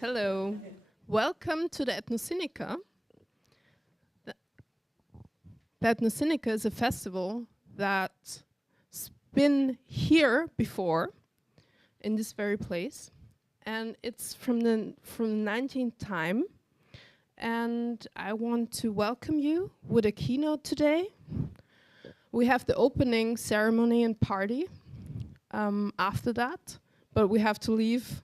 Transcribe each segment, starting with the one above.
Hello, welcome to the Ethnocineca. The Ethnocineca is a festival that's been here before in this very place, and it's from the 19th time. And I want to welcome you with a keynote today. We have the opening ceremony and party after that, but we have to leave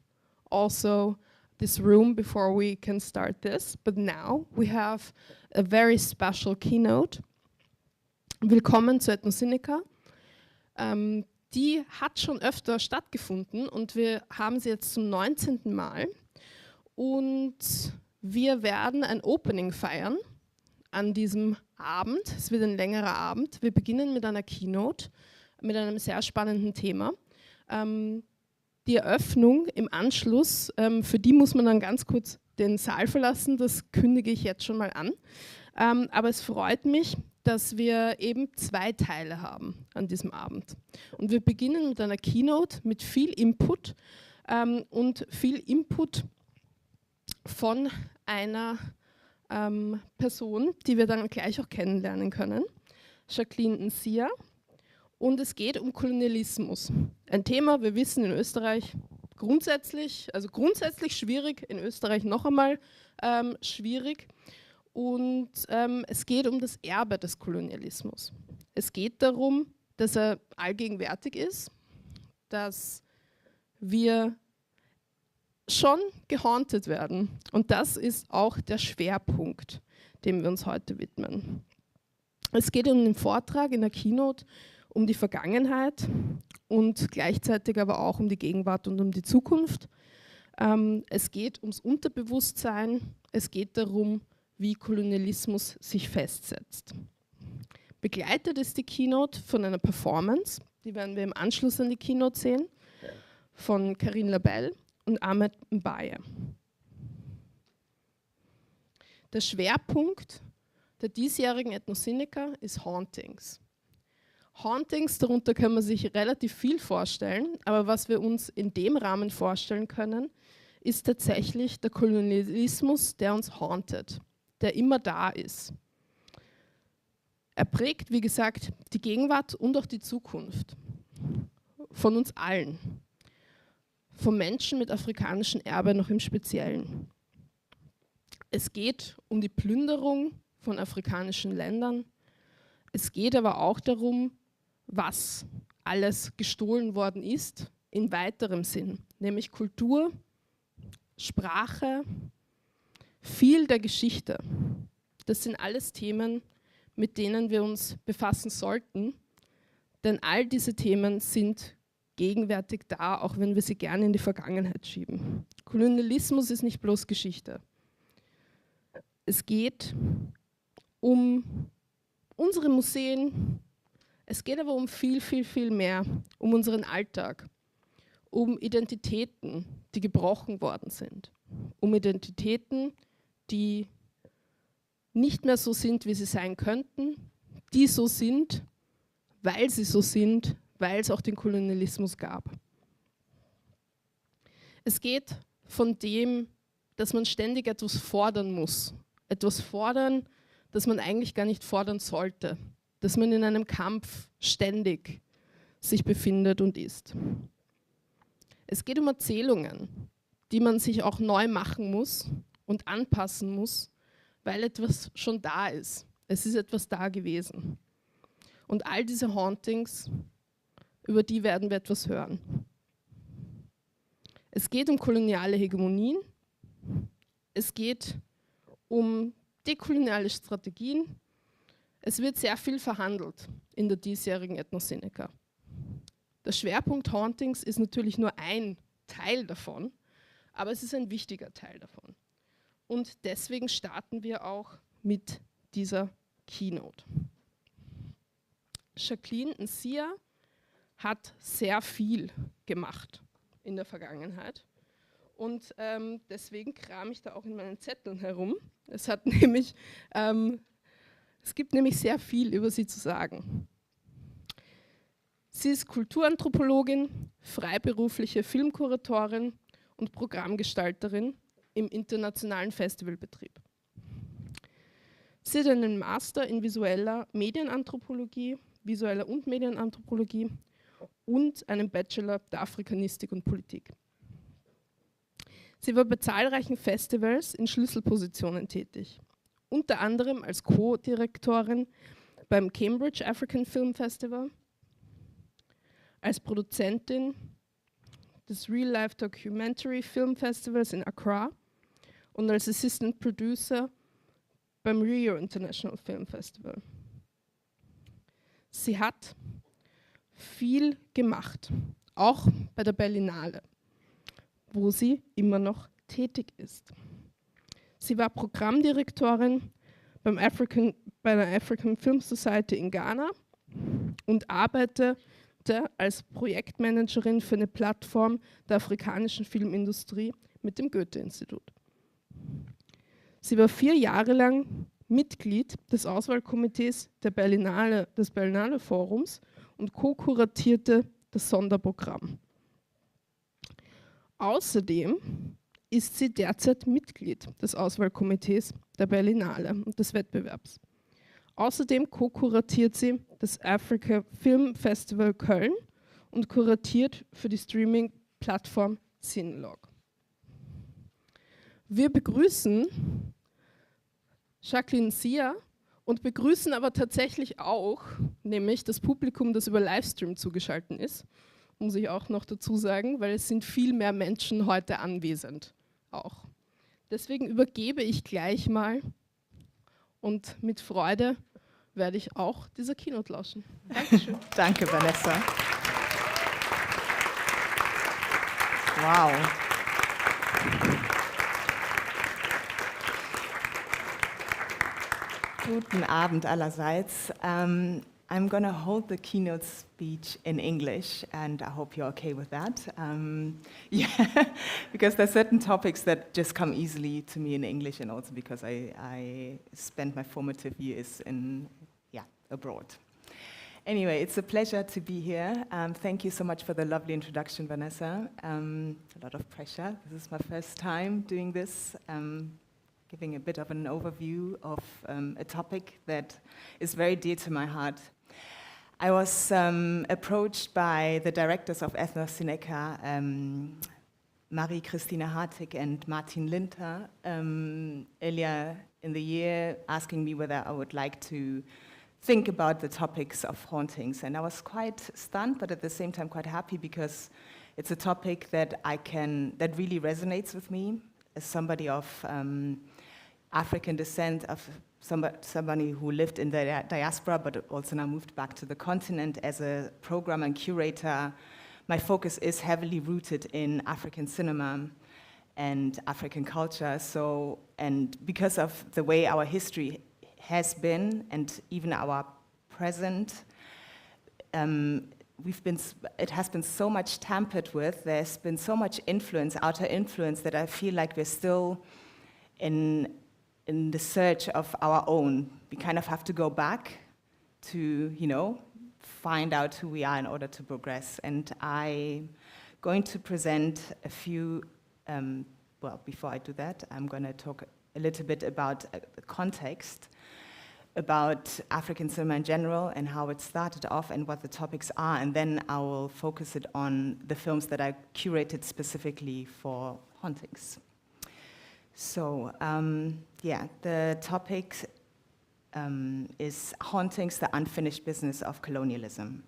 also this room before we can start this. But now we have a very special keynote. Willkommen zur Ethnocineca. Die hat schon öfter stattgefunden und wir haben sie jetzt zum 19. Mal. Und wir werden ein Opening feiern an diesem Abend. Es wird ein längerer Abend. Wir beginnen mit einer Keynote, mit einem sehr spannenden Thema. Die Eröffnung im Anschluss, für die muss man dann ganz kurz den Saal verlassen, das kündige ich jetzt schon mal an. Aber es freut mich, dass wir eben 2 Teile haben an diesem Abend. Und wir beginnen mit einer Keynote mit viel Input und viel Input von einer Person, die wir dann gleich auch kennenlernen können, JACQUELINE NSIAH. Und es geht um Kolonialismus. Ein Thema, wir wissen in Österreich grundsätzlich schwierig, in Österreich noch einmal schwierig. Und es geht um das Erbe des Kolonialismus. Es geht darum, dass er allgegenwärtig ist, dass wir schon gehauntet werden. Und das ist auch der Schwerpunkt, dem wir uns heute widmen. Es geht um den Vortrag in der Keynote um die Vergangenheit und gleichzeitig aber auch um die Gegenwart und um die Zukunft. Es geht ums Unterbewusstsein, es geht darum, wie Kolonialismus sich festsetzt. Begleitet ist die Keynote von einer Performance, die werden wir im Anschluss an die Keynote sehen, von Karine Labelle und Ahmed Mbaye. Der Schwerpunkt der diesjährigen Ethnocineca ist HAUNTINGS. HAUNTINGS, darunter können wir sich relativ viel vorstellen, aber was wir uns in dem Rahmen vorstellen können, ist tatsächlich der Kolonialismus, der uns hauntet, der immer da ist. Er prägt, wie gesagt, die Gegenwart und auch die Zukunft von uns allen, von Menschen mit afrikanischem Erbe noch im Speziellen. Es geht um die Plünderung von afrikanischen Ländern. Es geht aber auch darum, was alles gestohlen worden ist, in weiterem Sinn, nämlich Kultur, Sprache, viel der Geschichte. Das sind alles Themen, mit denen wir uns befassen sollten, denn all diese Themen sind gegenwärtig da, auch wenn wir sie gerne in die Vergangenheit schieben. Kolonialismus ist nicht bloß Geschichte. Es geht um unsere Museen, es geht aber um viel, viel, viel mehr, um unseren Alltag, um Identitäten, die gebrochen worden sind. um Identitäten, die nicht mehr so sind, wie sie sein könnten, die so sind, weil sie so sind, weil es auch den Kolonialismus gab. Es geht von dem, dass man ständig etwas fordern muss. Etwas fordern, das man eigentlich gar nicht fordern sollte. Dass man in einem Kampf ständig sich befindet und ist. Es geht um Erzählungen, die man sich auch neu machen muss und anpassen muss, weil etwas schon da ist. Es ist etwas da gewesen. Und all diese Hauntings, über die werden wir etwas hören. Es geht um koloniale Hegemonien, es geht um dekoloniale Strategien, es wird sehr viel verhandelt in der diesjährigen Ethnocineca. Der Schwerpunkt Hauntings ist natürlich nur ein Teil davon, aber es ist ein wichtiger Teil davon. Und deswegen starten wir auch mit dieser Keynote. JACQUELINE NSIAH hat sehr viel gemacht in der Vergangenheit und deswegen kram ich da auch in meinen Zetteln herum. Es gibt nämlich sehr viel über sie zu sagen. Sie ist Kulturanthropologin, freiberufliche Filmkuratorin und Programmgestalterin im internationalen Festivalbetrieb. Sie hat einen Master in visueller Medienanthropologie, visueller und Medienanthropologie und einen Bachelor der Afrikanistik und Politik. Sie war bei zahlreichen Festivals in Schlüsselpositionen tätig, unter anderem als Co-Direktorin beim Cambridge African Film Festival, als Produzentin des Real-Life Documentary Film Festivals in Accra und als Assistant Producer beim Rio International Film Festival. Sie hat viel gemacht, auch bei der Berlinale, wo sie immer noch tätig ist. Sie war Programmdirektorin bei der African Film Society in Ghana und arbeitete als Projektmanagerin für eine Plattform der afrikanischen Filmindustrie mit dem Goethe-Institut. Sie war 4 Jahre lang Mitglied des Auswahlkomitees des Berlinale Forums und co-kuratierte das Sonderprogramm. Außerdem ist sie derzeit Mitglied des Auswahlkomitees der Berlinale und des Wettbewerbs. Außerdem co-kuratiert sie das Africa Film Festival Köln und kuratiert für die Streaming-Plattform Cinelog. Wir begrüßen JACQUELINE NSIAH und begrüßen aber tatsächlich auch, nämlich das Publikum, das über Livestream zugeschaltet ist, muss ich auch noch dazu sagen, weil es sind viel mehr Menschen heute anwesend auch. Deswegen übergebe ich gleich mal und mit Freude werde ich auch dieser Keynote lauschen. Dankeschön. Danke, Vanessa. Wow. Guten Abend allerseits. I'm going to hold the keynote speech in English, and I hope you're okay with that. Yeah, because there's certain topics that just come easily to me in English, and also because I spent my formative years abroad. Anyway, it's a pleasure to be here. Thank you so much for the lovely introduction, Vanessa. A lot of pressure. This is my first time doing this. Giving a bit of an overview of a topic that is very dear to my heart. I was approached by the directors of Ethnocineca, Marie-Christine Hartig and Martin Linter, earlier in the year, asking me whether I would like to think about the topics of hauntings. And I was quite stunned, but at the same time quite happy, because it's a topic that that really resonates with me as somebody of African descent, of somebody who lived in the diaspora, but also now moved back to the continent. As a programmer and curator, my focus is heavily rooted in African cinema and African culture. And because of the way our history has been, and even our present, it has been so much tampered with, there's been so much influence, outer influence, that I feel like we're still in the search of our own. We kind of have to go back to, you know, find out who we are in order to progress. And I'm going to present a few, well, before I do that, I'm going to talk a little bit about the context, about African cinema in general and how it started off and what the topics are, and then I will focus it on the films that I curated specifically for Hauntings. So, yeah, the topic is Hauntings, the unfinished business of colonialism.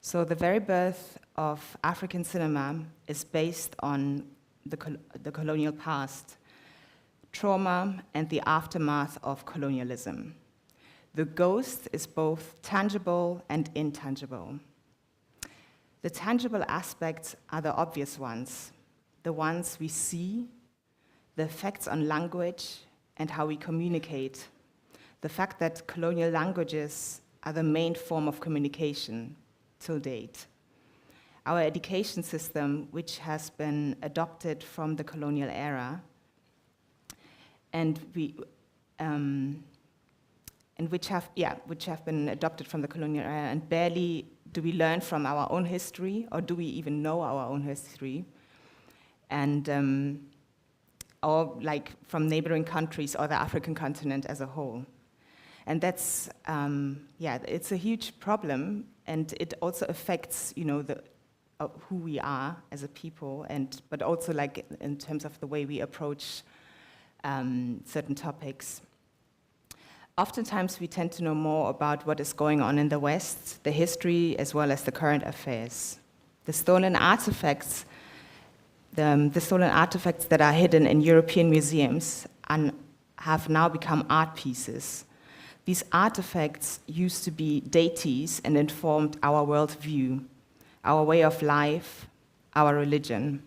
So the very birth of African cinema is based on the colonial past, trauma, and the aftermath of colonialism. The ghost is both tangible and intangible. The tangible aspects are the obvious ones, the ones we see, the effects on language and how we communicate, the fact that colonial languages are the main form of communication till date. Our education system, which has been adopted from the colonial era, and which have been adopted from the colonial era, and barely do we learn from our own history, or do we even know our own history, and or like from neighboring countries or the African continent as a whole. And that's, yeah, it's a huge problem, and it also affects, you know, who we are as a people, but also like in terms of the way we approach certain topics. Oftentimes, we tend to know more about what is going on in the West, the history, as well as the current affairs. The stolen artifacts that are hidden in European museums have now become art pieces. These artifacts used to be deities and informed our worldview, our way of life, our religion.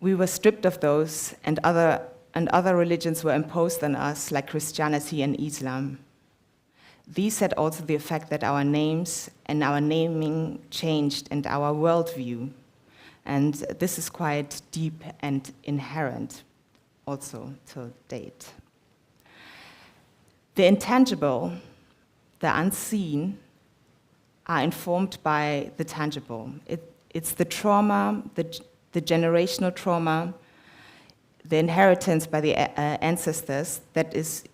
We were stripped of those, and other religions were imposed on us, like Christianity and Islam. These had also the effect that our names and our naming changed, and our worldview. And this is quite deep and inherent also till date. The intangible, the unseen, are informed by the tangible. It's the trauma, the generational trauma, the inheritance by the ancestors that is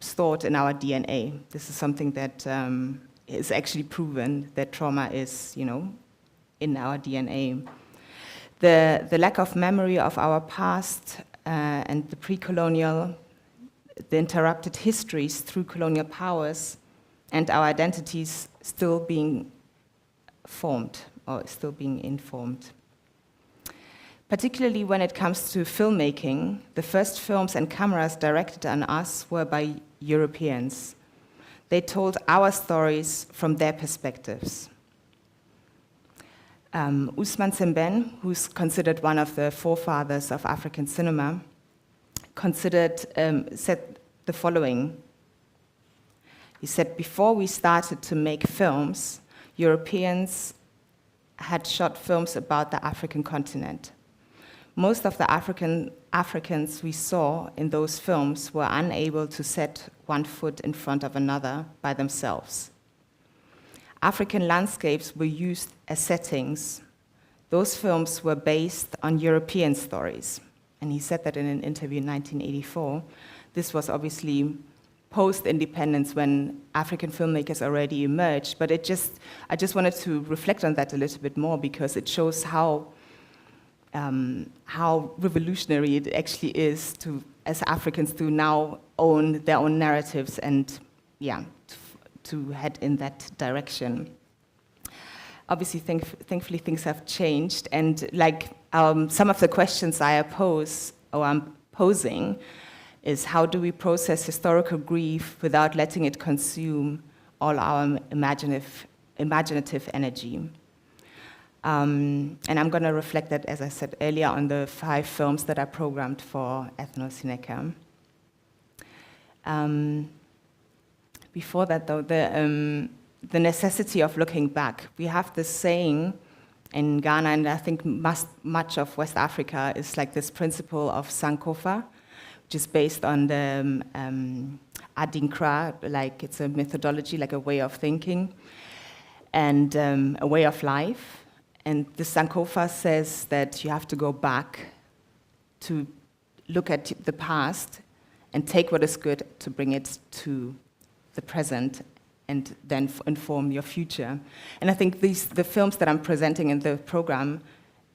stored in our DNA. This is something that is actually proven, that trauma is, you know, in our DNA. The lack of memory of our past and the pre-colonial, the interrupted histories through colonial powers, and our identities still being formed or still being informed. Particularly when it comes to filmmaking, the first films and cameras directed on us were by Europeans. They told our stories from their perspectives. Ousmane Sembène, who's considered one of the forefathers of African cinema, said the following. He said, "Before we started to make films, Europeans had shot films about the African continent. Most of the Africans we saw in those films were unable to set one foot in front of another by themselves. African landscapes were used as settings. Those films were based on European stories." And he said that in an interview in 1984. This was obviously post-independence when African filmmakers already emerged, but I just wanted to reflect on that a little bit more because it shows how revolutionary it actually is as Africans to now own their own narratives and, yeah, to head in that direction. Obviously, thankfully, things have changed, and like some of the questions I'm posing is how do we process historical grief without letting it consume all our imaginative energy? And I'm going to reflect that, as I said earlier, on the 5 films that I programmed for Ethnocineca. Before that, though, the necessity of looking back. We have this saying in Ghana, and I think much of West Africa is like this principle of Sankofa, which is based on the Adinkra, like it's a methodology, like a way of thinking, and a way of life. And the Sankofa says that you have to go back to look at the past and take what is good to bring it to the present and then inform your future. And I think the films that I'm presenting in the program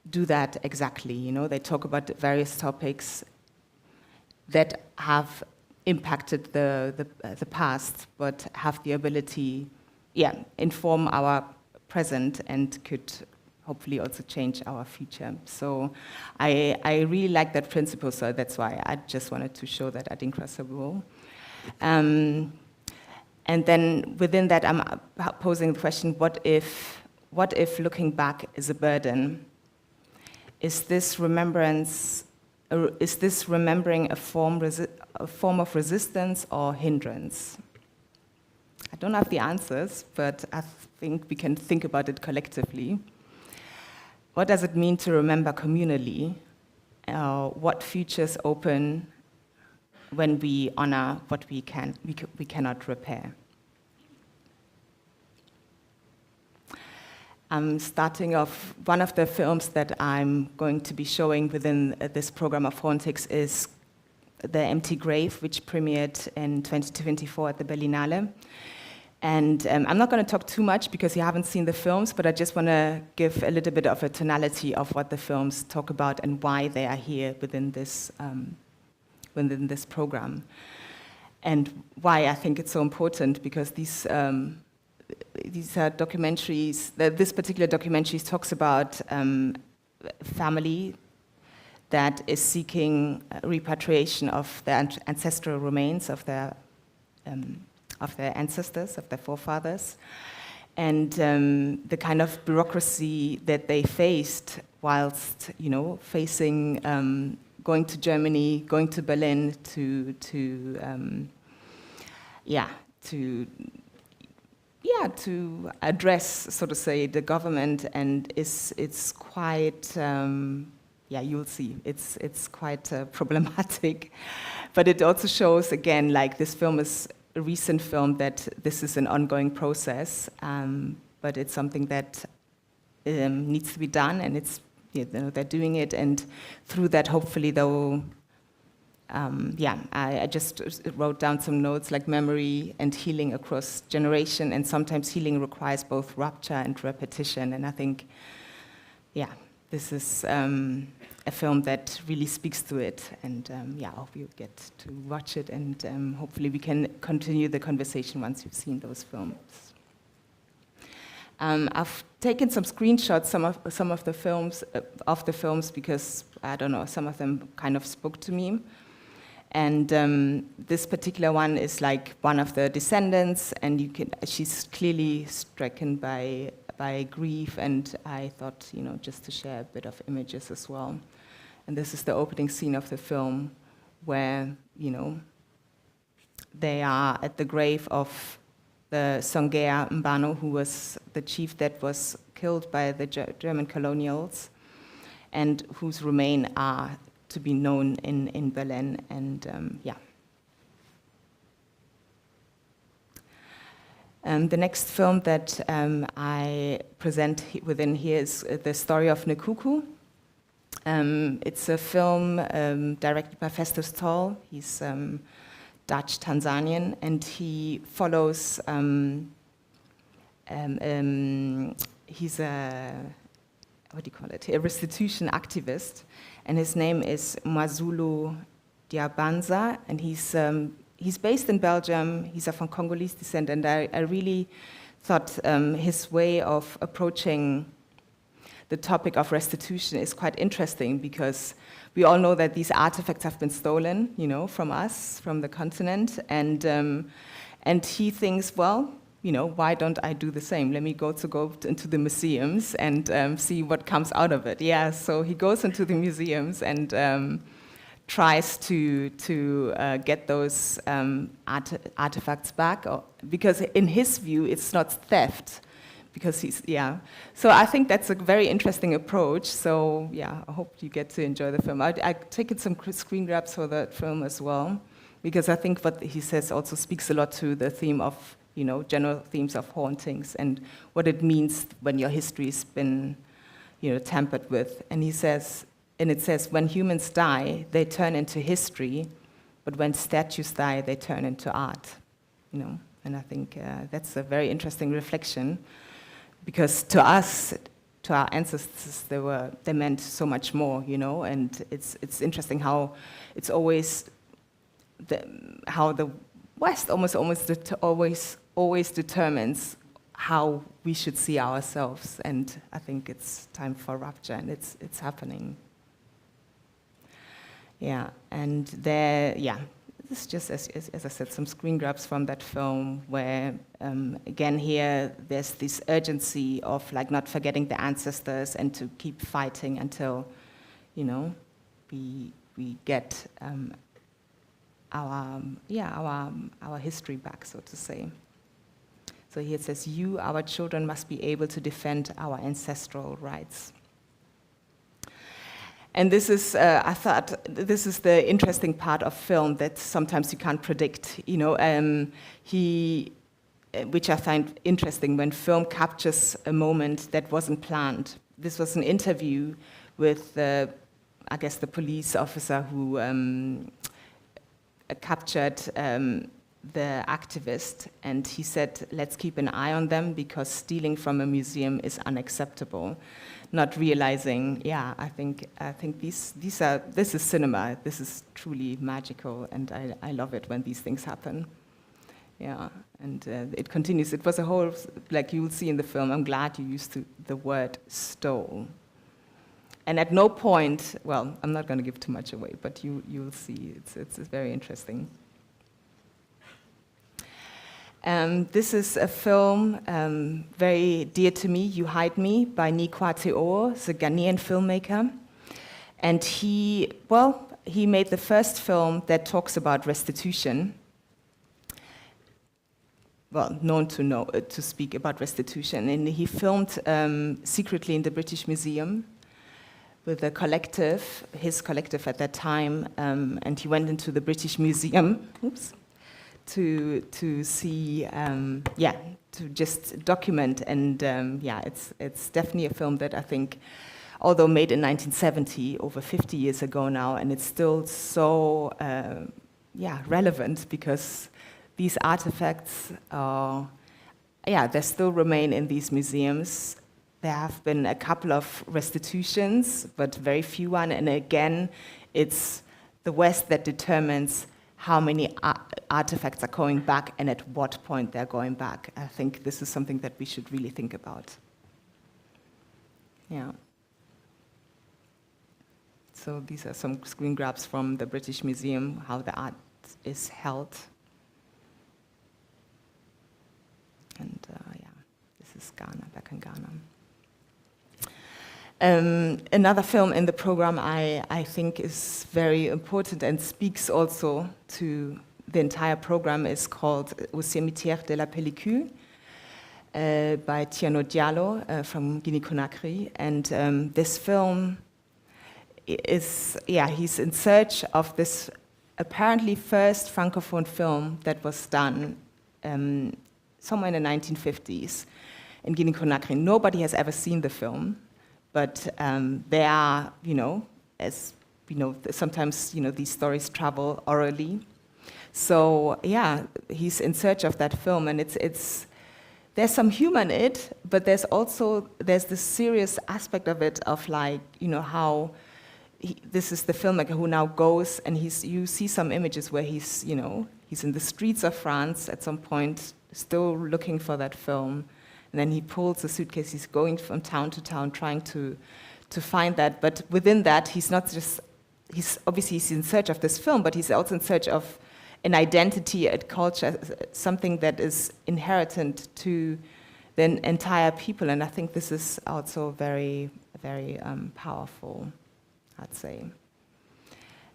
do that exactly. You know, they talk about various topics that have impacted the past, but have the ability, inform our present and could hopefully also change our future. So I really like that principle, so that's why I just wanted to show that Adinkra Saburo. And then within that, I'm posing the question, what if looking back is a burden? Is this remembering a form of resistance or hindrance? I don't have the answers, but I think we can think about it collectively. What does it mean to remember communally? What futures open when we honor what we cannot repair? I'm starting off, one of the films that I'm going to be showing within this program of HAUNTINGS is The Empty Grave, which premiered in 2024 at the Berlinale. And I'm not going to talk too much because you haven't seen the films, but I just want to give a little bit of a tonality of what the films talk about and why they are here within this program. And why I think it's so important, because these are documentaries, this particular documentary talks about family that is seeking repatriation of their ancestral remains of their ancestors, of their forefathers, and the kind of bureaucracy that they faced whilst, facing going to Germany, going to Berlin to address, so to say, the government, and it's quite. You'll see. It's quite problematic, but it also shows again, like this film is a recent film, that this is an ongoing process, but it's something that needs to be done, and it's they're doing it, and through that, hopefully, they'll. I just wrote down some notes like memory and healing across generation, and sometimes healing requires both rupture and repetition, and I think, this is a film that really speaks to it, and I hope you get to watch it, and hopefully we can continue the conversation once you've seen those films. I've taken some screenshots, some of the films, because I don't know, some of them kind of spoke to me, and this particular one is like one of the descendants, and she's clearly stricken by grief, and I thought, just to share a bit of images as well. And this is the opening scene of the film, where, they are at the grave of the Songea Mbano, who was the chief that was killed by the German colonials, and whose remains are to be known in Berlin, and the next film that I present within here is The Story of Nekuku. It's a film directed by Festus Toll. He's Dutch-Tanzanian, and he follows, he's a restitution activist, and his name is Mazulu Diabanza, and he's based in Belgium. He's from Congolese descent, and I really thought his way of approaching the topic of restitution is quite interesting, because we all know that these artifacts have been stolen, from us, from the continent, and he thinks, well, why don't I do the same? Let me go into the museums and see what comes out of it. Yeah, so he goes into the museums and tries to get those artifacts back, because in his view it's not theft, because So I think that's a very interesting approach. So yeah, I hope you get to enjoy the film. I've taken some screen grabs for that film as well, because I think what he says also speaks a lot to the theme of, general themes of hauntings and what it means when your history's been, tampered with. And he says, when humans die, they turn into history, but when statues die, they turn into art, And I think that's a very interesting reflection, because to us, to our ancestors, they meant so much more, And it's interesting how it's always how the West always determines how we should see ourselves, and I think it's time for rupture, and it's happening. Yeah, and this is just, as I said, some screen grabs from that film where, again here, there's this urgency of not forgetting the ancestors and to keep fighting until, we get our history back, so to say. So here it says, our children must be able to defend our ancestral rights. And this is, I thought, this is the interesting part of film that sometimes you can't predict, which I find interesting when film captures a moment that wasn't planned. This was an interview with, I guess, the police officer who captured the activist, and he said, let's keep an eye on them because stealing from a museum is unacceptable. Not realizing, I think this is cinema. This is truly magical, and I love it when these things happen. Yeah, and it continues. It was a whole, like you will see in the film, I'm glad you used the word stole. And at no point, well, I'm not going to give too much away, but you'll see, it's very interesting. This is a film very dear to me, You Hide Me, by Nikwa Teor, the Ghanaian filmmaker. And he made the first film that talks about restitution. Well, known to speak about restitution. And he filmed secretly in the British Museum with a collective, his collective at that time, and he went into the British Museum, to see, to just document, and it's definitely a film that I think, although made in 1970, over 50 years ago now, and it's still so, relevant, because these artifacts they still remain in these museums. There have been a couple of restitutions, but very few one, and again, it's the West that determines how many artifacts are going back and at what point they're going back. I think this is something that we should really think about. Yeah. So these are some screen grabs from the British Museum, how the art is held. And this is Ghana, back in Ghana. Another film in the program I think is very important and speaks also to the entire program is called Au cimetière de la pellicule by Tiano Diallo from Guinea-Conakry. And this film is, he's in search of this apparently first Francophone film that was done somewhere in the 1950s in Guinea-Conakry. Nobody has ever seen the film. But there are, as we know, sometimes, these stories travel orally. So, he's in search of that film, and there's some humor in it, but there's this serious aspect of it, of how this is the filmmaker who now goes, and you see some images where he's in the streets of France at some point, still looking for that film. And then he pulls a suitcase, he's going from town to town trying to find that. But within that, he's in search of this film, but he's also in search of an identity, a culture, something that is inherent to the entire people. And I think this is also very, very powerful, I'd say.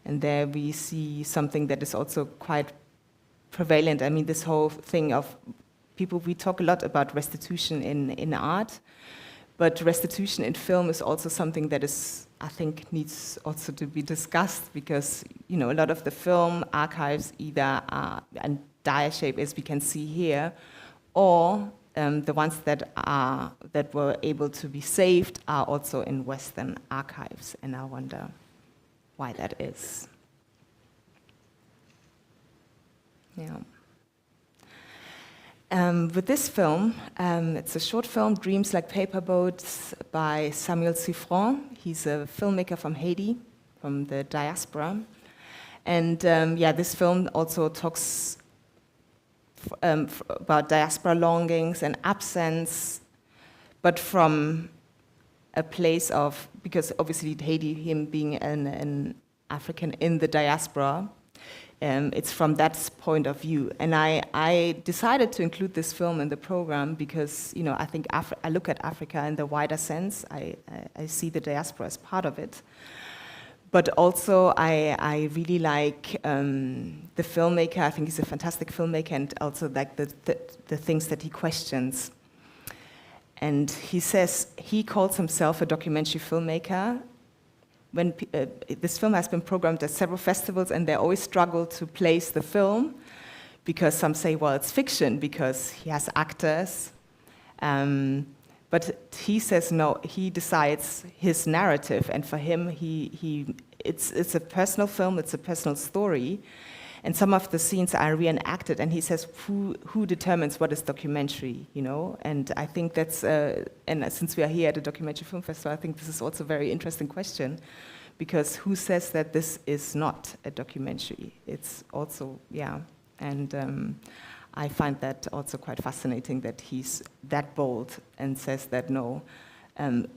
And there we see something that is also quite prevalent. I mean, this whole thing of people, we talk a lot about restitution in art, but restitution in film is also something that is, I think, needs also to be discussed, because, you know, a lot of the film archives either are in dire shape, as we can see here, or the ones that were able to be saved are also in Western archives, and I wonder why that is. Yeah. With this film, it's a short film, Dreams Like Paper Boats, by Samuel Siffron. He's a filmmaker from Haiti, from the Diaspora. And yeah, this film also talks about diaspora longings and absence, but from a place of, because obviously Haiti, him being an African in the diaspora, it's from that point of view. And I decided to include this film in the program because, you know, I think I look at Africa in the wider sense. I see the diaspora as part of it. But also, I really like the filmmaker. I think he's a fantastic filmmaker, and also like the things that he questions. And he says he calls himself a documentary filmmaker. When this film has been programmed at several festivals, and they always struggle to place the film, because some say, well, it's fiction because he has actors. But he says no, he decides his narrative, and for him, it's a personal film, it's a personal story, and some of the scenes are reenacted, and he says, who determines what is documentary, you know? And I think that's, and since we are here at a documentary film festival, I think this is also a very interesting question, because who says that this is not a documentary? It's also, yeah, and I find that also quite fascinating that he's that bold and says that no,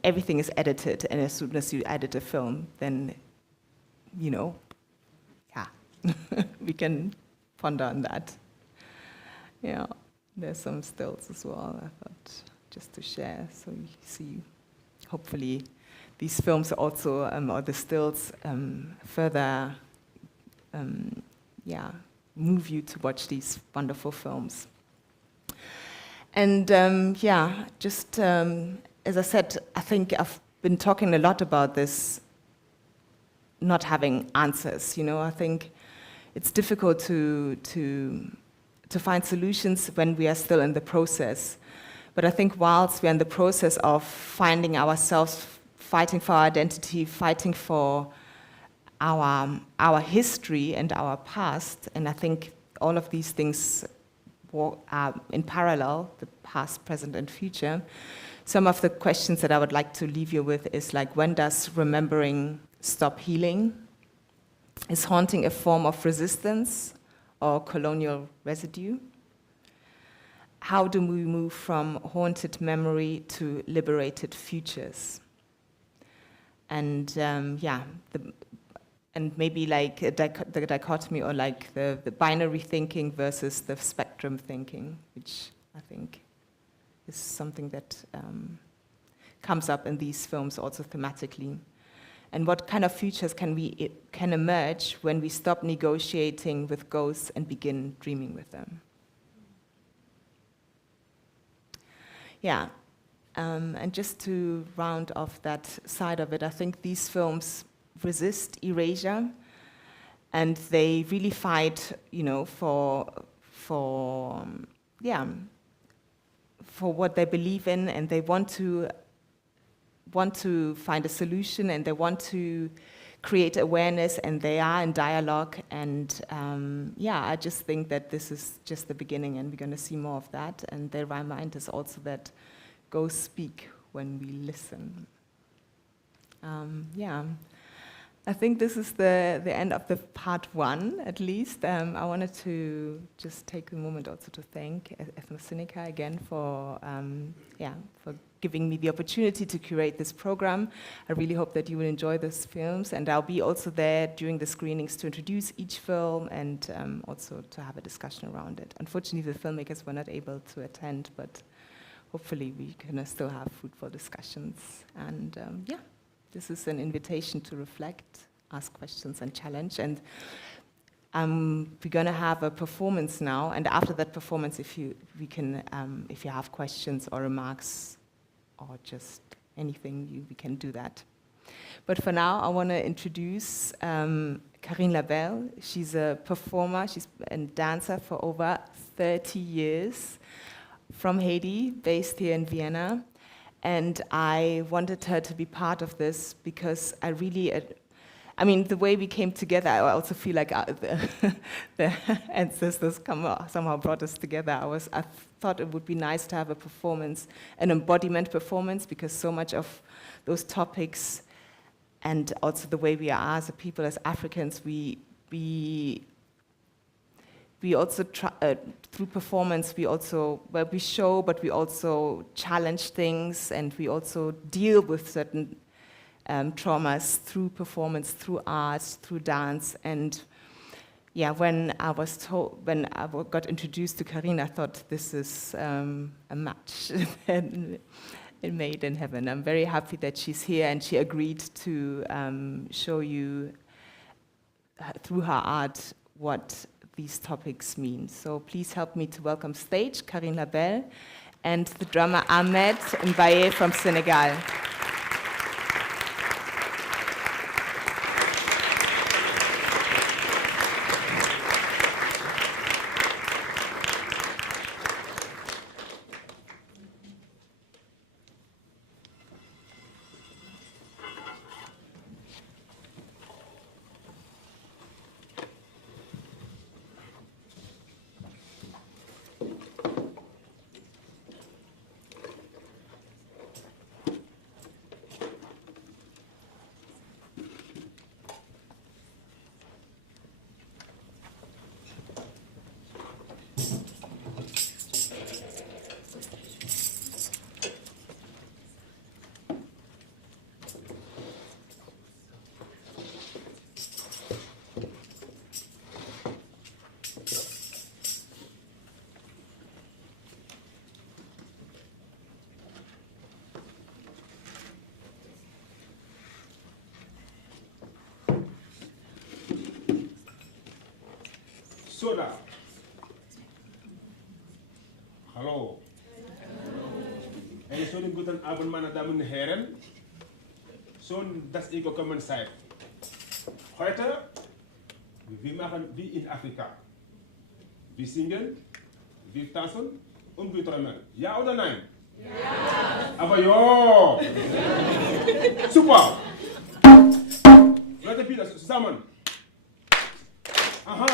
everything is edited, and as soon as you edit a film, then, you know, yeah, we can ponder on that. Yeah, there's some stills as well, I thought, just to share, so you see, hopefully, these films also, or the stills, further, yeah, move you to watch these wonderful films. And yeah, just as I said, I think I've been talking a lot about this not having answers. You know, I think it's difficult to find solutions when we are still in the process. But I think whilst we're in the process of finding ourselves, fighting for our identity, fighting for our history and our past, and I think all of these things are in parallel, the past, present, and future. Some of the questions that I would like to leave you with is like, when does remembering stop healing? Is haunting a form of resistance or colonial residue? How do we move from haunted memory to liberated futures? And yeah, and maybe like the dichotomy, or like the binary thinking versus the spectrum thinking, which I think is something that comes up in these films also thematically. And what kind of futures can emerge when we stop negotiating with ghosts and begin dreaming with them? Yeah. And just to round off that side of it, I think these films resist erasure, and they really fight, you know, for what they believe in, and they want to find a solution, and they want to create awareness, and they are in dialogue, and yeah, I just think that this is just the beginning, and we're going to see more of that. And their remind is also that ghosts speak when we listen. Yeah. I think this is the end of the part one, at least. I wanted to just take a moment also to thank Ethnocineca again for giving me the opportunity to curate this program. I really hope that you will enjoy these films, and I'll be also there during the screenings to introduce each film and also to have a discussion around it. Unfortunately, the filmmakers were not able to attend, but hopefully we can still have fruitful discussions. And yeah. This is an invitation to reflect ask questions and challenge. And we're going to have a performance now, and after that performance, if you have questions or remarks or just anything, we can do that. But for now, I want to introduce Karine Labelle. She's a performer, she's a dancer for over 30 years from Haiti, based here in Vienna. And I wanted her to be part of this because I mean, the way we came together, I also feel like the ancestors somehow brought us together. I thought it would be nice to have a performance, an embodiment performance, because so much of those topics and also the way we are as a people, as Africans, we also through performance, we show, but we also challenge things, and we also deal with certain traumas through performance, through art, through dance. And yeah, when I got introduced to Karine, I thought this is a match made in heaven. I'm very happy that she's here, and she agreed to show you through her art what these topics mean. So please help me to welcome stage Karine Labelle and the drummer Ahmed Mbaye from Senegal. Soda. Hallo. Einen schönen guten Abend, meine Damen und Herren. Schön, dass ihr gekommen seid. Heute, wir machen wie in Afrika. Wir singen, wir tanzen und wir träumen. Ja oder nein? Ja. Aber ja. Super. Leute, bitte zusammen. Aha.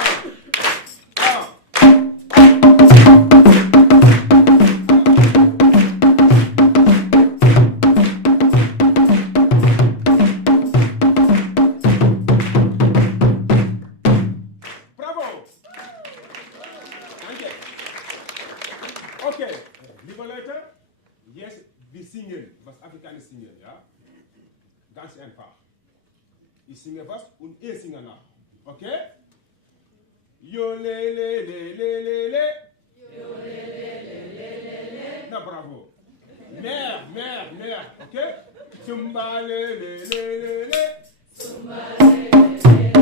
Ganz einfach. Ich singe was und ihr singt nach. Okay? Yo le le le le le le. Yo le le le le le le. Na bravo. Mehr. Okay? Zumba le le le le le. Zumba le le le le.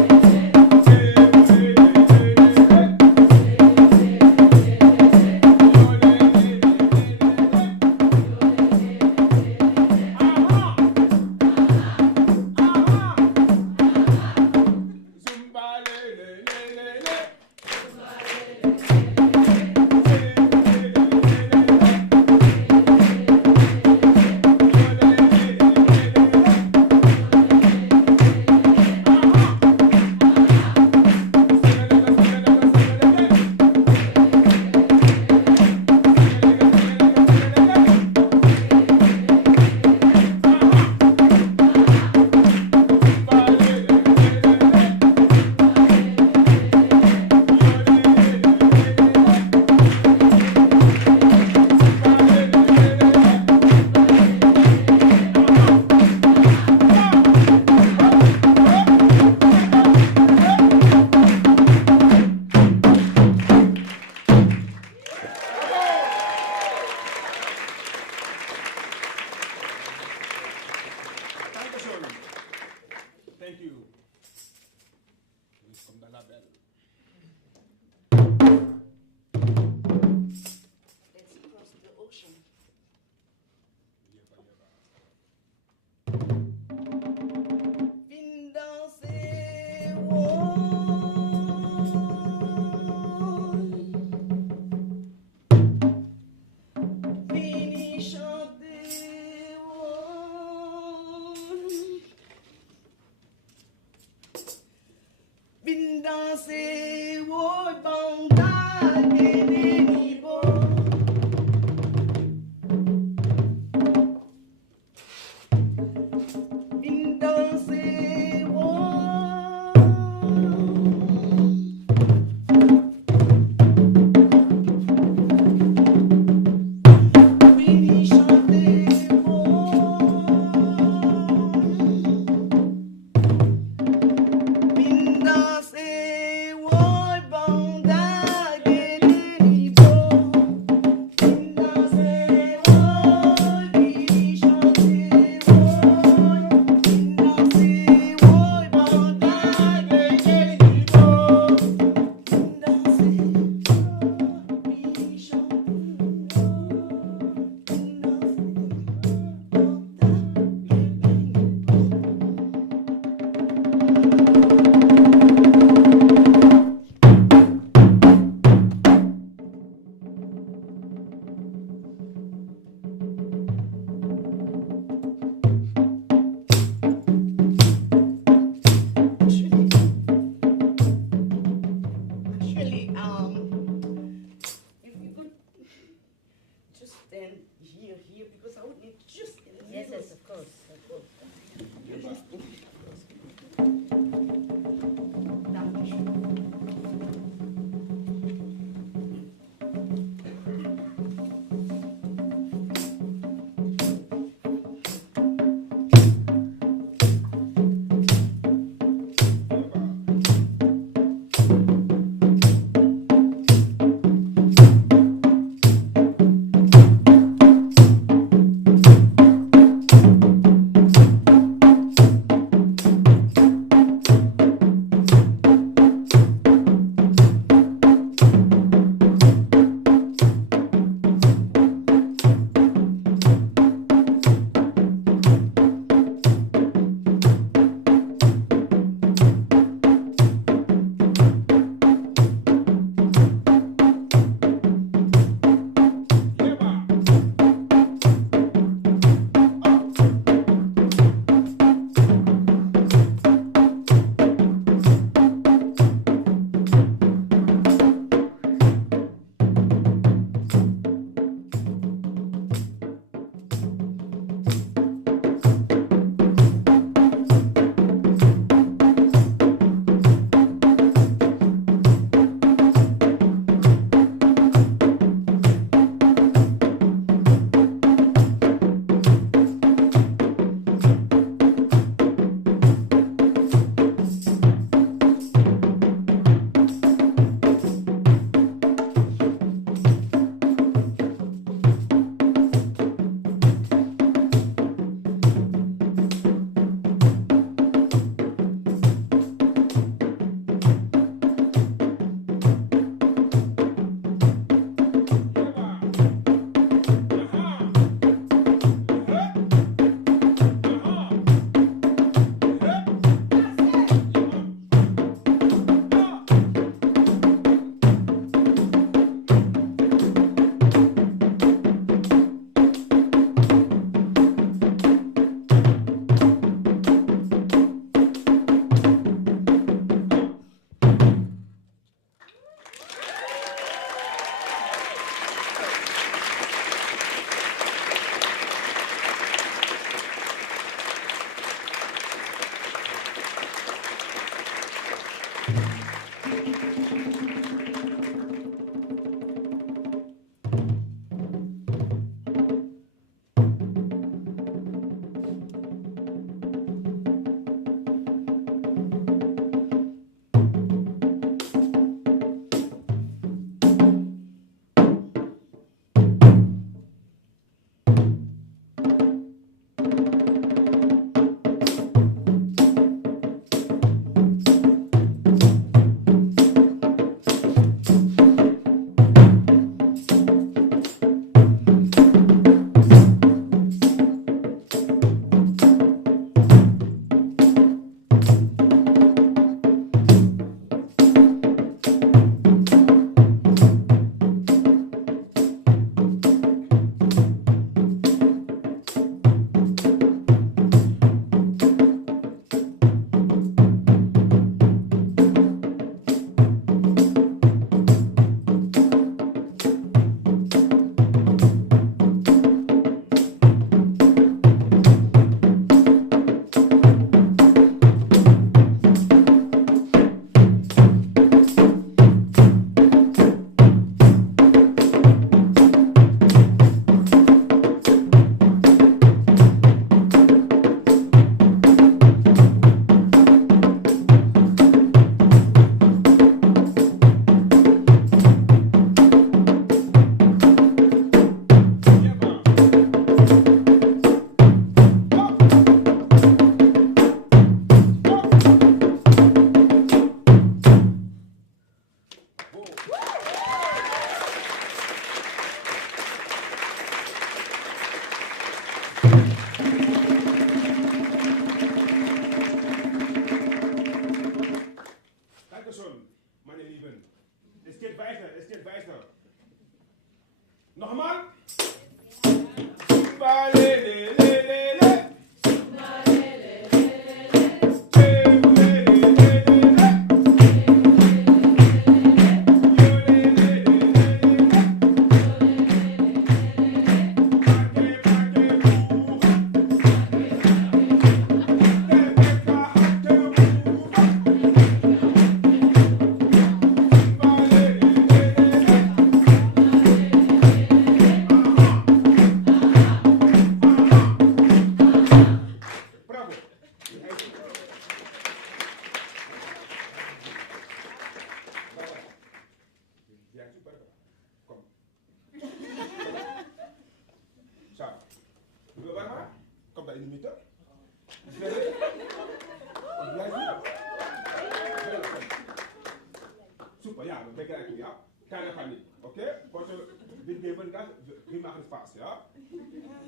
wir geben Gas, wir machen Spaß, ja?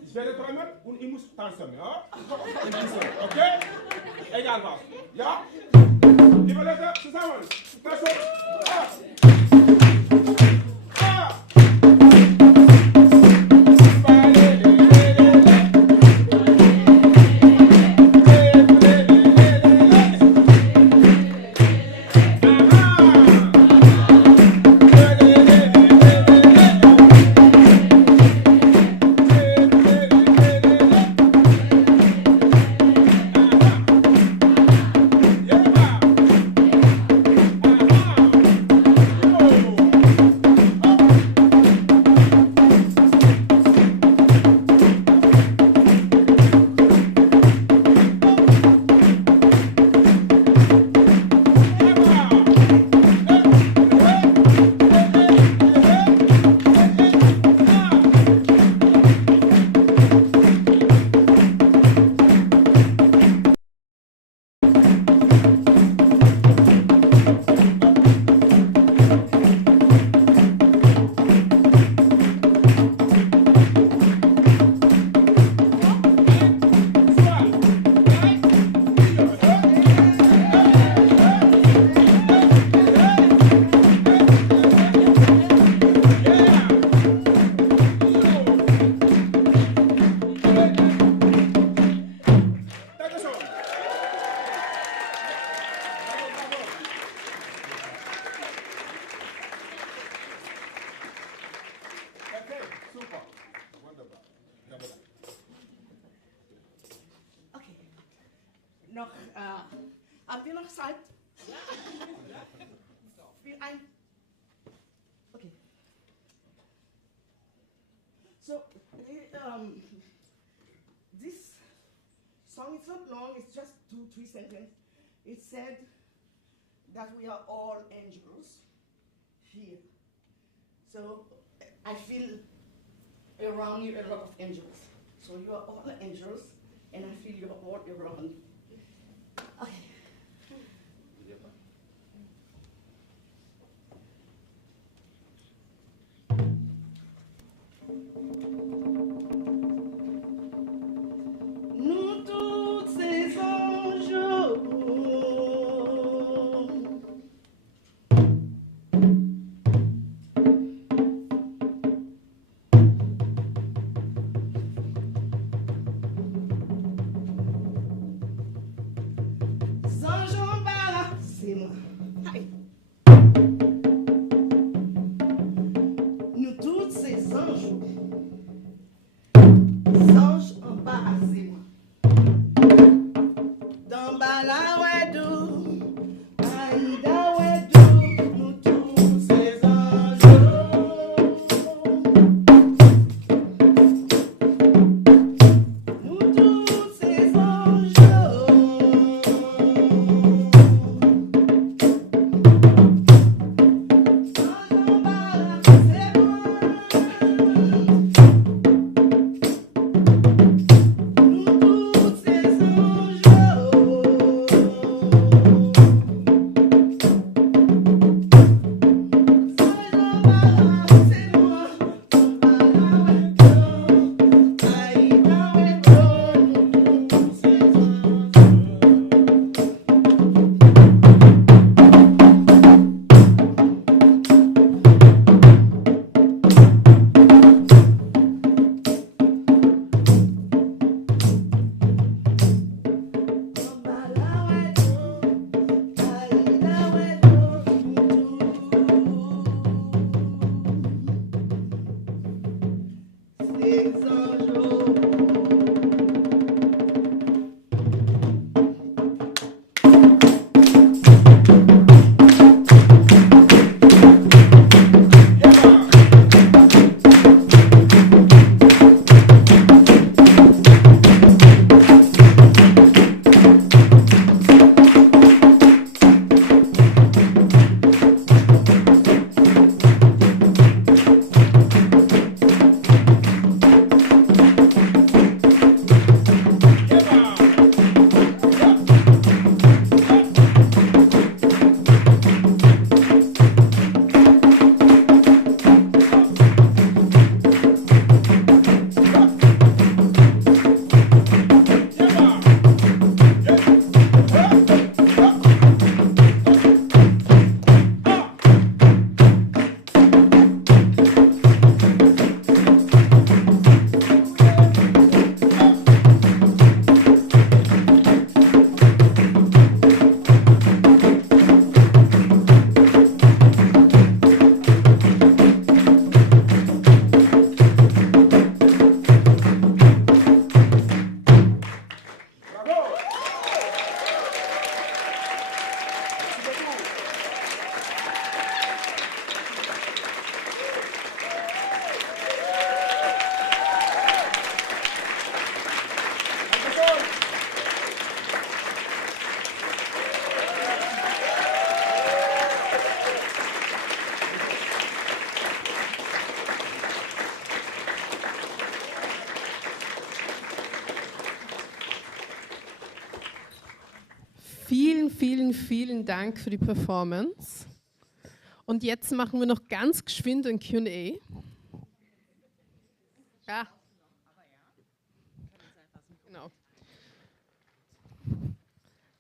Ich werde träumen und ich muss tanzen, ja? Okay? Egal was, ja? Liebe Leute, zusammen, tanzen, Habt ihr noch Zeit? Okay. So, this song is not long, it's just 2-3 sentences. It said that we are all angels here. So I feel around you a lot of angels. So you are all angels, and I feel you are all around me. Okay. Nous tous ces anges, anges embarrassez-moi. Aïe. Nous tous ces anges, embarrassez-moi. Dans Balaouedou, Aïda Ouedou, nous tous ces anges. Nous tous ces anges. Vielen, vielen, vielen Dank für die Performance. Und jetzt machen wir noch ganz geschwind ein Q&A. Ja. Genau.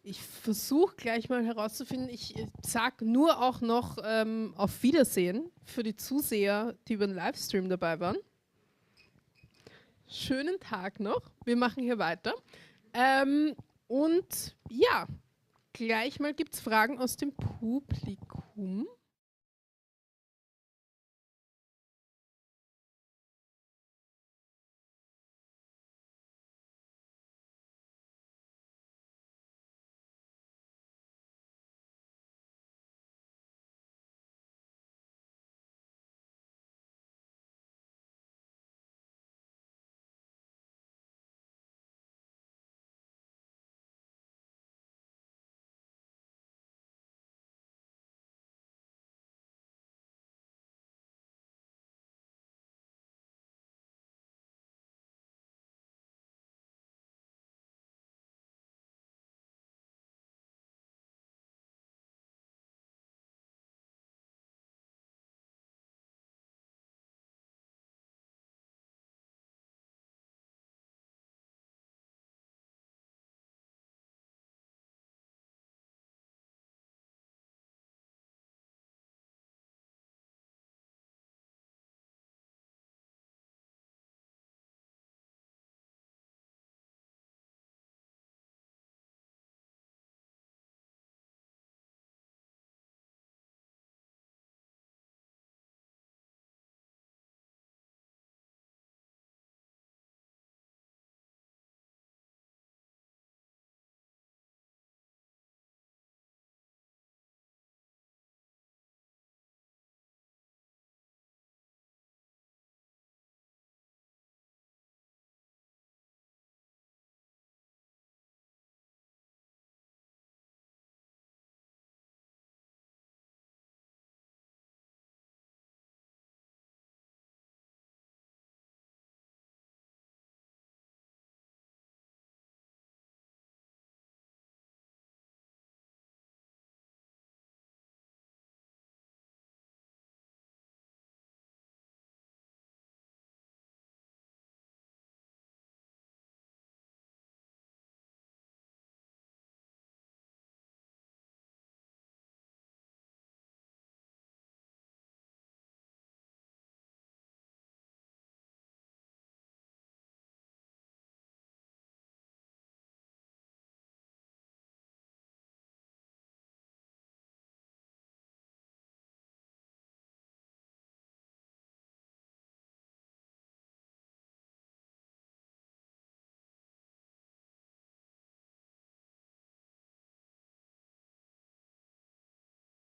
Ich versuche gleich mal herauszufinden, ich sage nur auch noch auf Wiedersehen für die Zuseher, die über den Livestream dabei waren. Schönen Tag noch. Wir machen hier weiter. Und ja, gleich mal gibt es Fragen aus dem Publikum.